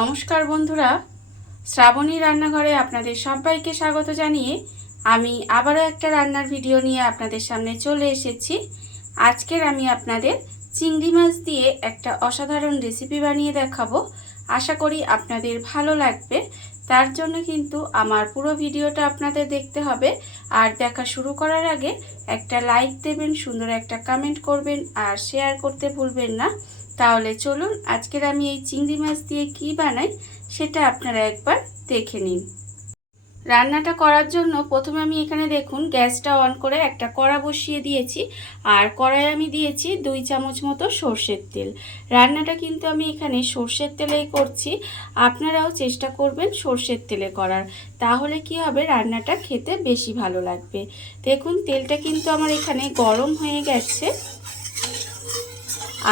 নমস্কার বন্ধুরা, শ্রাবণী রান্নাঘরে আপনাদের সবাইকে স্বাগত জানিয়ে আমি আবারও একটা রান্নার ভিডিও নিয়ে আপনাদের সামনে চলে এসেছি। আজকের আমি আপনাদের চিংড়ি মাছ দিয়ে একটা অসাধারণ রেসিপি বানিয়ে দেখাবো। আশা করি আপনাদের ভালো লাগবে। তার জন্য কিন্তু আমার পুরো ভিডিওটা আপনাদের দেখতে হবে। আর দেখা শুরু করার আগে একটা লাইক দেবেন, সুন্দর একটা কমেন্ট করবেন আর শেয়ার করতে ভুলবেন না। তাহলে চলুন আজকের আমি এই চিংড়ি মাছ দিয়ে কি বানাই সেটা আপনারা একবার দেখে নিন। রান্নাটা করার জন্য প্রথমে আমি এখানে দেখুন গ্যাসটা অন করে একটা কড়া বসিয়ে দিয়েছি। আর কড়াই আমি দিয়েছি 2 চামচ মতো সর্ষের তেল। রান্নাটা কিন্তু আমি এখানে সর্ষের তেলেই করছি, আপনারাও চেষ্টা করবেন সর্ষের তেলে করার, তাহলে কি হবে রান্নাটা খেতে বেশি ভালো লাগবে। দেখুন তেলটা কিন্তু আমার এখানে গরম হয়ে গেছে।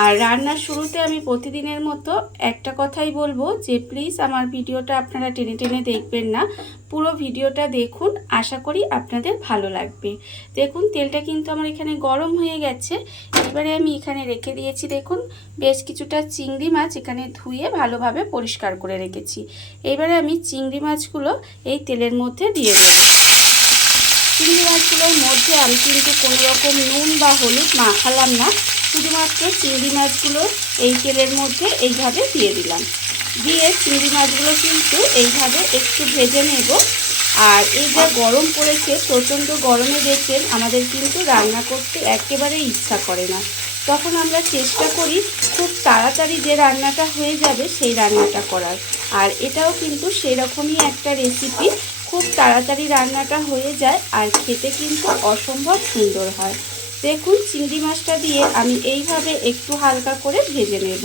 আর রান্নার শুরুতে আমি প্রতিদিনের মতো একটা কথাই বলবো যে প্লিজ আমার ভিডিওটা আপনারা টেনে টেনে দেখবেন না, পুরো ভিডিওটা দেখুন, আশা করি আপনাদের ভালো লাগবে। দেখুন তেলটা কিন্তু আমার এখানে গরম হয়ে গেছে। এবারে আমি এখানে রেখে দিয়েছি দেখুন বেশ কিছুটা চিংড়ি মাছ, এখানে ধুয়ে ভালোভাবে পরিষ্কার করে রেখেছি। এবারে আমি চিংড়ি মাছগুলো এই তেলের মধ্যে দিয়ে দেব। চিংড়ি মাছগুলোর মধ্যে আমি কিন্তু কোনো রকম নুন বা হলুদ মাখালাম না, শুধুমাত্র চিংড়ি মাছগুলো এই তেলের মধ্যে এইভাবে দিয়ে দিলাম। দিয়ে চিংড়ি মাছগুলো কিন্তু এইভাবে একটু ভেজে নেব। আর এই যা গরম পড়েছে, প্রচণ্ড গরমে দেখবেন আমাদের কিন্তু রান্না করতে একেবারে ইচ্ছা করে না, তখন আমরা চেষ্টা করি খুব তাড়াতাড়ি যে রান্নাটা হয়ে যাবে সেই রান্নাটা করার। আর এটাও কিন্তু সেরকমই একটা রেসিপি, খুব তাড়াতাড়ি রান্নাটা হয়ে যায় আর খেতে কিন্তু অসম্ভব সুন্দর হয়। দেখুন চিংড়ি মাছটা দিয়ে আমি এইভাবে একটু হালকা করে ভেজে নেব।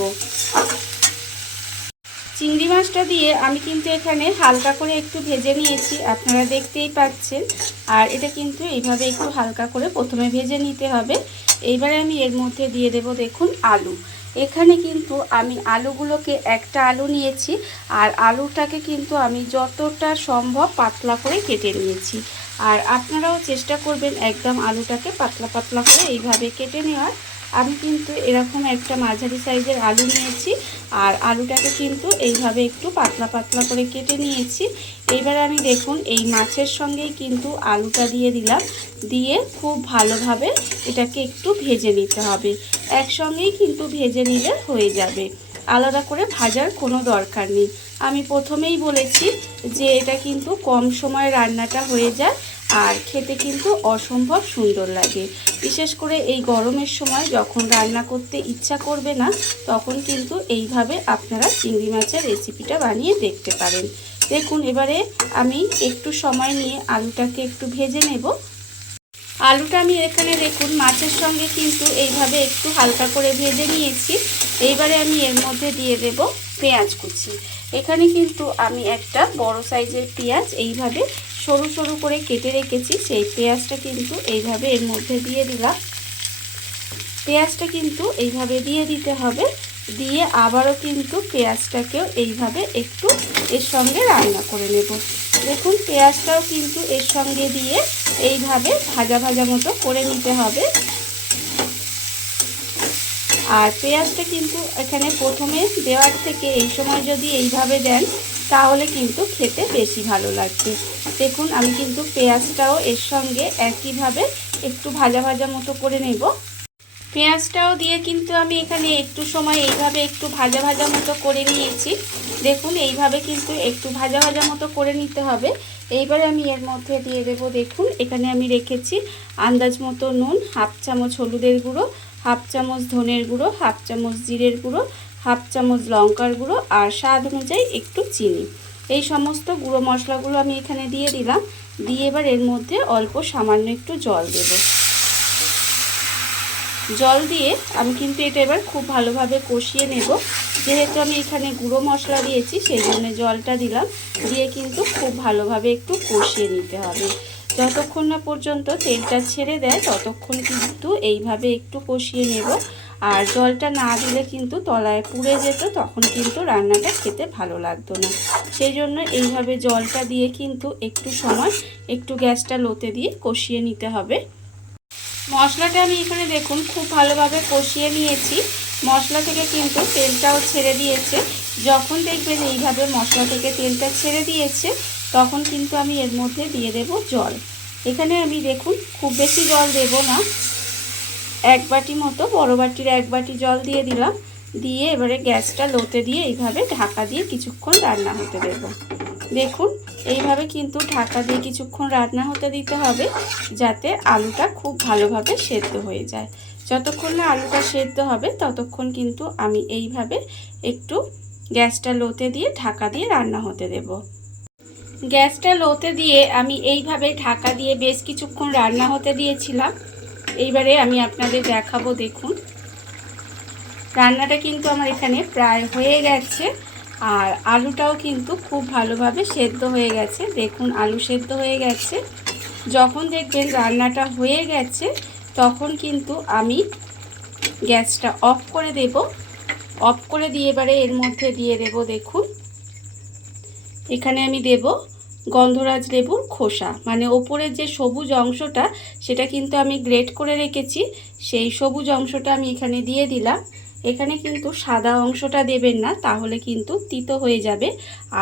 চিংড়ি মাছটা দিয়ে আমি কিন্তু এখানে হালকা করে একটু ভেজে নিয়েছি, আপনারা দেখতেই পাচ্ছেন। আর এটা কিন্তু এইভাবে একটু হালকা করে প্রথমে ভেজে নিতে হবে। এইবারে আমি এর মধ্যে দিয়ে দেব দেখুন আলু। এখানে কিন্তু আমি আলুগুলোকে একটা আলু নিয়েছি, আর আলুটাকে কিন্তু আমি যতটা সম্ভব পাতলা করে কেটে নিয়েছি। আর আপনারাও চেষ্টা করবেন একদম আলুটাকে পাতলা পাতলা করে এইভাবে কেটে নেওয়ার। আমি কিন্তু এরকম একটা মাঝারি সাইজের আলু নিয়েছি, আর আলুটাকে কিন্তু এইভাবে একটু পাতলা পাতলা করে কেটে নিয়েছি। এইবার আমি দেখুন এই মাছের সঙ্গেই কিন্তু আলুটা দিয়ে দিলাম, দিয়ে খুব ভালোভাবে এটাকে একটু ভেজে নিতে হবে। একসঙ্গেই কিন্তু ভেজে নিলে হয়ে যাবে, আলাদা করে ভাজার কোনো দরকার নেই। আমি প্রথমেই বলেছি যে এটা কিন্তু কম সময়ে রান্নাটা হয়ে যায় আর খেতে কিন্তু অসম্ভব সুন্দর লাগে। বিশেষ করে এই গরমের সময় যখন রান্না করতে ইচ্ছা করবে না, তখন কিন্তু এইভাবে আপনারা চিংড়ি মাছের রেসিপিটা বানিয়ে দেখতে পারেন। দেখুন এবারে আমি একটু সময় নিয়ে আলুটাকে একটু ভেজে নেব। আলুটা আমি এখানে দেখুন মাছের সঙ্গে কিন্তু এইভাবে একটু হালকা করে ভেজে নিয়েছি। এইবারে আমি এর মধ্যে দিয়ে দেব পেঁয়াজ কুচি। এখানে কিন্তু আমি একটা বড় সাইজের পেঁয়াজ এইভাবে সরু সরু করে কেটে রেখেছি, সেই পেঁয়াজটা কিন্তু এইভাবে এর মধ্যে দিয়ে দিলাম। পেঁয়াজটা কিন্তু এইভাবে দিয়ে দিতে হবে, দিয়ে আবারও কিন্তু পেঁয়াজটাকেও এইভাবে একটু এর সঙ্গে রান্না করে নেব। দেখুন পেঁয়াজটাও কিন্তু এর সঙ্গে দিয়ে এইভাবে ভাজা ভাজা মতো করে নিতে হবে। আর পেঁয়াজটা কিন্তু এখানে প্রথমে দেওয়ার থেকে এই সময় যদি এইভাবে দেন তাহলে কিন্তু খেতে বেশি ভালো লাগবে। দেখুন আমি কিন্তু পেঁয়াজটাও এর সঙ্গে একইভাবে একটু ভাজা ভাজা মতো করে নেব। পেঁয়াজটাও দিয়ে কিন্তু আমি এখানে একটু সময় এইভাবে একটু ভাজা ভাজা মতো করে নিয়েছি। দেখুন এইভাবে কিন্তু একটু ভাজা ভাজা মতো করে নিতে হবে। এইবারে আমি এর মধ্যে দিয়ে দেব দেখুন এখানে আমি রেখেছি আন্দাজ মতো নুন, হাফ চামচ হলুদের গুঁড়ো, হাফ চামচ ধনের গুঁড়ো, হাফ চামচ জিরের গুঁড়ো, হাফ চামচ লঙ্কার গুঁড়ো আর স্বাদ অনুযায়ী একটু চিনি। এই সমস্ত গুঁড়ো মশলাগুলো আমি এখানে দিয়ে দিলাম। দিয়ে এবার এর মধ্যে অল্প সামান্য একটু জল দেব। জল দিয়ে আমি কিন্তু এটা এবার খুব ভালোভাবে কষিয়ে নেব। যেহেতু আমি এখানে গুঁড়ো মশলা দিয়েছি সেই জন্য জলটা দিলাম, দিয়ে কিন্তু খুব ভালোভাবে একটু কষিয়ে নিতে হবে। যতক্ষণ না পর্যন্ত তেলটা ছেড়ে দেয় ততক্ষণ কিন্তু এইভাবে একটু কষিয়ে নেব। আর জলটা না দিলে কিন্তু তলায় পুড়ে যেত, তখন কিন্তু রান্নাটা খেতে ভালো লাগতো না। সেই জন্য এইভাবে জলটা দিয়ে কিন্তু একটু সময় একটু গ্যাসটা লোতে দিয়ে কষিয়ে নিতে হবে। মশলাটা আমি এখানে দেখুন খুব ভালোভাবে কষিয়ে নিয়েছি। মশলা থেকে কিন্তু তেলটাও ছেড়ে দিয়েছে। যখন দেখবেন এইভাবে মশলা থেকে তেলটা ছেড়ে দিয়েছে তখন কিন্তু আমি এর মধ্যে দিয়ে দেব জল। এখানে আমি দেখুন খুব বেশি জল দেব না, 1 বাটি মতো, বড় বাটির 1 বাটি জল দিয়ে দিলাম। দিয়ে এবারে গ্যাসটা লোতে দিয়ে এইভাবে ঢাকা দিয়ে কিছুক্ষণ রান্না হতে দেব। দেখুন এইভাবে কিন্তু ঢাকা দিয়ে কিছুক্ষণ রান্না হতে দিতে হবে, যাতে আলুটা খুব ভালোভাবে সেদ্ধ হয়ে যায়। যতক্ষণ না আলুটা সেদ্ধ হবে ততক্ষণ কিন্তু আমি এইভাবে একটু গ্যাসটা লোতে দিয়ে ঢাকা দিয়ে রান্না হতে দেব। গ্যাসটা লোতে দিয়ে আমি এইভাবে ঢাকা দিয়ে বেশ কিছুক্ষণ রান্না হতে দিয়েছিলাম। এইবারে আমি আপনাদের দেখাবো। দেখুন রান্নাটা কিন্তু আমার এখানে প্রায় হয়ে গেছে, আর আলুটাও কিন্তু খুব ভালোভাবে সেদ্ধ হয়ে গেছে। দেখুন আলু সেদ্ধ হয়ে গেছে। যখন দেখবেন রান্নাটা হয়ে গেছে তখন কিন্তু আমি গ্যাসটা অফ করে দেব। অফ করে দিয়ে এবারে এর মধ্যে দিয়ে দেব, দেখুন এখানে আমি দেব গন্ধরাজ লেবুর খোসা, মানে ওপরের যে সবুজ অংশটা সেটা কিন্তু আমি গ্রেট করে রেখেছি, সেই সবুজ অংশটা আমি এখানে দিয়ে দিলাম। এখানে কিন্তু সাদা অংশটা দেবেন না, তাহলে কিন্তু তিতো হয়ে যাবে।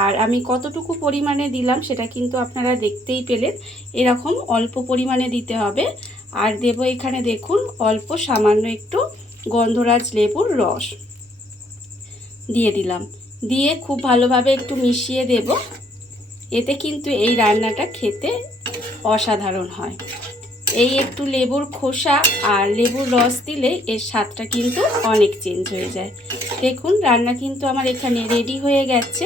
আর আমি কতটুকু পরিমাণে দিলাম সেটা কিন্তু আপনারা দেখতেই পেলেন, এরকম অল্প পরিমাণে দিতে হবে। আর দেব এখানে দেখুন অল্প সামান্য একটু গন্ধরাজ লেবুর রস দিয়ে দিলাম। দিয়ে খুব ভালোভাবে একটু মিশিয়ে দেব। এতে কিন্তু এই রান্নাটা খেতে অসাধারণ হয়। এই একটু লেবুর খোসা আর লেবুর রস দিলে এর স্বাদটা কিন্তু অনেক চেঞ্জ হয়ে যায়। দেখুন রান্না কিন্তু আমার এখানে রেডি হয়ে গেছে।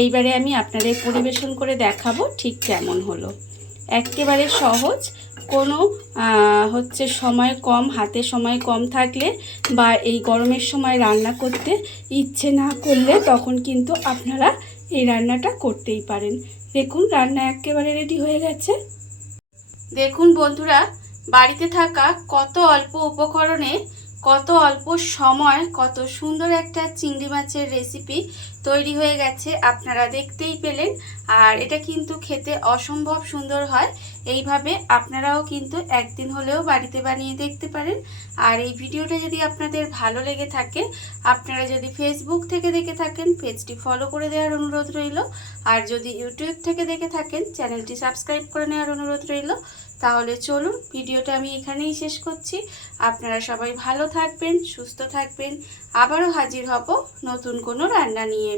এইবারে আমি আপনাদের পরিবেশন করে দেখাবো ঠিক কেমন হলো। একেবারে সহজ, কোনো সময় কম, হাতে সময় কম থাকলে বা এই গরমের সময় রান্না করতে ইচ্ছে না করলে তখন কিন্তু আপনারা এই রান্নাটা করতেই পারেন। দেখুন রান্না একেবারে রেডি হয়ে গেছে। দেখুন বন্ধুরা, বাড়িতে থাকা কত অল্প উপকরণে কত অল্প সময় কত সুন্দর একটা চিংড়ি মাছের রেসিপি তৈরি হয়ে গেছে, আপনারা দেখতেই পেলেন। আর এটা কিন্তু খেতে অসম্ভব সুন্দর হয়। এইভাবে আপনারাও কিন্তু একদিন হলেও বাড়িতে বানিয়ে দেখতে পারেন। আর এই ভিডিওটা যদি আপনাদের ভালো লেগে থাকে, আপনারা যদি ফেসবুক থেকে দেখে থাকেন পেজটি ফলো করে দেওয়ার অনুরোধ রইল। আর যদি ইউটিউব থেকে দেখে থাকেন চ্যানেলটি সাবস্ক্রাইব করে নেওয়ার অনুরোধ রইল। তাহলে চলুন ভিডিওটা আমি এখানেই শেষ করছি। আপনারা সবাই ভালো থাকবেন, সুস্থ থাকবেন। আবারও হাজির হব নতুন কোনো রান্না নিয়ে।